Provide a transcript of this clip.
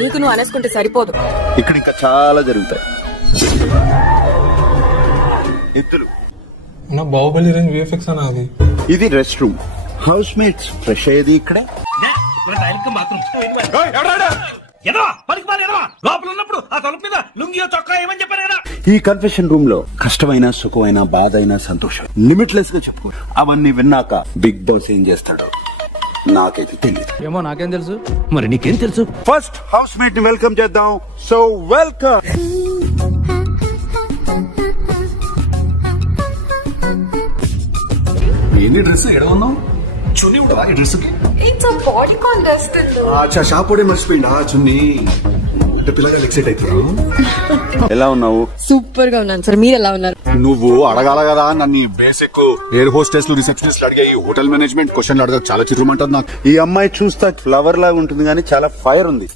నీకు నువ్వు అనేసుకుంటే సరిపోదు. ఇక్కడ ఇంకా చాలా జరుగుతాయి. ఎద్దులు. బాహుబలి రేంజ్ విఎఫ్ఎక్స్ అన్న అది. ఇది rest room. House mates fresh అయ్యేది ఇక్కడ. లోపల ఉన్నప్పుడు ఆ తలుపు మీద లుంగియో చొక్కా ఏమని చెప్పారు కదా. ఈ కన్ఫెషన్ రూమ్ లో కష్టమైన సుఖమైన బాధ అయినా సంతోషం లిమిట్లెస్ గా చెప్పుకో. అవన్నీ విన్నాక బిగ్ బాస్ ఏం చేస్తాడు నాకైతే తెలియదు. ఏమో నాకేం తెలుసు. మరి నీకేం తెలుసు? ఫస్ట్ హౌస్ మేట్ ని వెల్కమ్ చేద్దాం. So welcome. ఎన్ని డ్రెస్ ఎక్కడ ఉన్నావు? చున్నీ ఉంటుందా ఈ డ్రెస్ కి? It's a body contest. అచ్చా షాప్ కూడా మర్చిపోయిందా చున్నీ? అంటే పిల్లలు ఎక్సైట్ అవుతారు. ఎలా ఉన్నావు? సూపర్ గా ఉన్నాను సార్. మీరు ఎలా ఉన్నారు? నువ్వు అడగాల కదా నన్ను. బేసిక్ ఎయిర్ హోస్టెస్ రిసెప్షనిస్ట్ అడిగాయి, హోటల్ మేనేజ్మెంట్ క్వశ్చన్లు అడగ చాలా చిత్రం అంటుంది నాకు. ఈ అమ్మాయి చూస్తా ఫ్లవర్ లాగా ఉంటుంది కానీ చాలా ఫైర్ ఉంది.